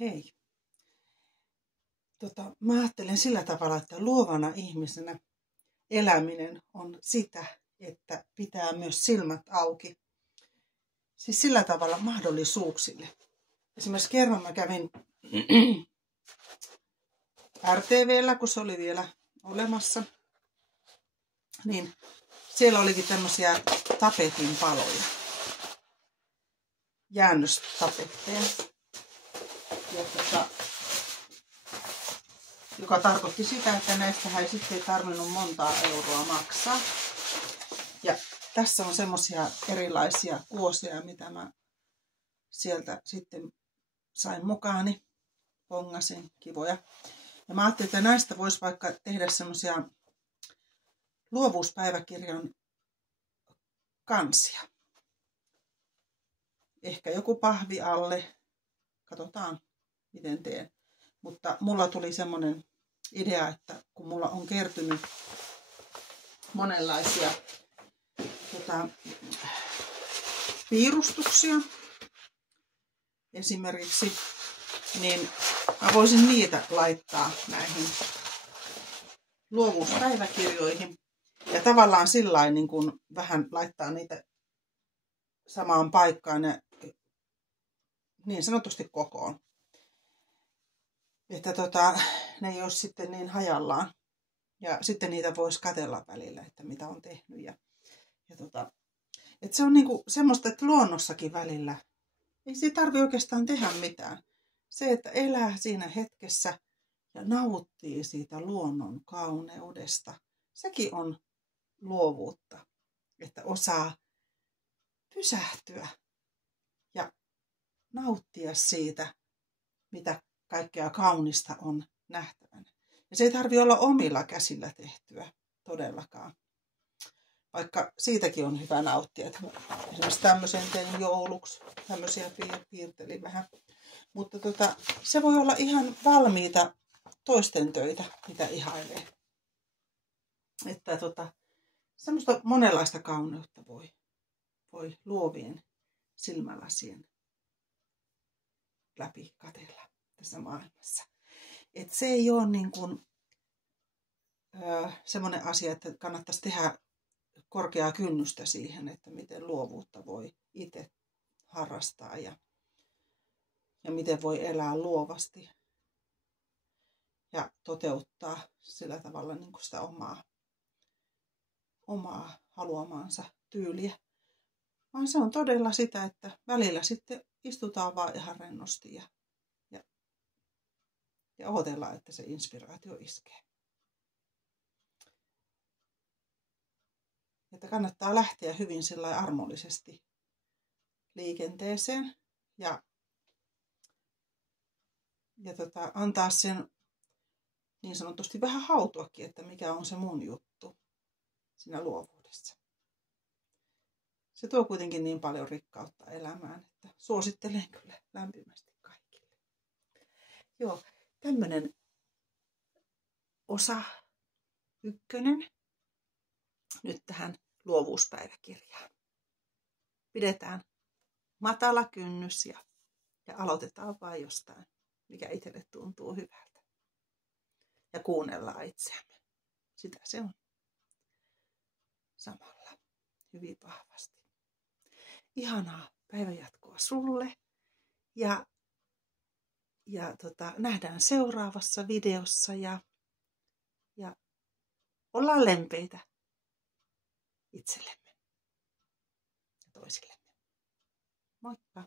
Hei. Mä ajattelen sillä tavalla, että luovana ihmisenä eläminen on sitä, että pitää myös silmät auki. Siis sillä tavalla mahdollisuuksille. Esimerkiksi kerran mä kävin RTV:llä, kun se oli vielä olemassa, niin siellä olikin tämmöisiä tapetin paloja. Jäännöstapetteja. Joka tarkoitti sitä, että näistä ei sitten tarvinnut montaa euroa maksaa. Ja tässä on semmoisia erilaisia kuosia, mitä mä sieltä sitten sain mukaani. Pongasin kivoja. Ja mä ajattelin, että näistä voisi vaikka tehdä semmoisia luovuuspäiväkirjan kansia. Ehkä joku pahvi alle. Katsotaan, miten teen. Mutta mulla tuli semmoinen idea, että kun mulla on kertynyt monenlaisia piirustuksia esimerkiksi, niin mä voisin niitä laittaa näihin luovuuspäiväkirjoihin. Ja tavallaan sillain niin kuin vähän laittaa niitä samaan paikkaan ja niin sanotusti kokoon. Että ne ei olisi sitten niin hajallaan. Ja sitten niitä voisi katsella välillä, että mitä on tehnyt. Että se on niinku semmoista, että luonnossakin välillä ei siitä tarvitse oikeastaan tehdä mitään. Se, että elää siinä hetkessä ja nauttii siitä luonnon kauneudesta, sekin on luovuutta. Että osaa pysähtyä ja nauttia siitä, mitä kaikkea kaunista on nähtävänä. Ja se ei tarvitse olla omilla käsillä tehtyä todellakaan. Vaikka siitäkin on hyvä nauttia. Että esimerkiksi tämmöisen tein jouluksi. Tämmöisiä piirtelin vähän. Mutta se voi olla ihan valmiita toisten töitä, mitä ihailee. Että semmoista monenlaista kauneutta voi luovien silmälasien läpi katsella tässä maailmassa. Et se ei ole niin kuin semmoinen asia, että kannattaisi tehdä korkeaa kynnystä siihen, että miten luovuutta voi itse harrastaa ja miten voi elää luovasti ja toteuttaa sillä tavalla niin kuin sitä omaa haluamaansa tyyliä. Vaan se on todella sitä, että välillä sitten istutaan vaan ihan rennosti ja odotellaan, että se inspiraatio iskee. Että kannattaa lähteä hyvin sillä armollisesti liikenteeseen ja antaa sen niin sanotusti vähän hautuakin, että mikä on se mun juttu siinä luovuudessa. Se tuo kuitenkin niin paljon rikkautta elämään, että suosittelen kyllä lämpimästi kaikille. Joo, tämmönen osa 1 nyt tähän luovuuspäiväkirjaan. Pidetään matala kynnys ja aloitetaan vain jostain, mikä itselle tuntuu hyvältä. Ja kuunnellaan itseämme. Sitä se on samalla hyvin vahvasti. Ihanaa päivänjatkoa sulle ja nähdään seuraavassa videossa ja ollaan lempeitä itsellemme ja toisillemme. Moikka!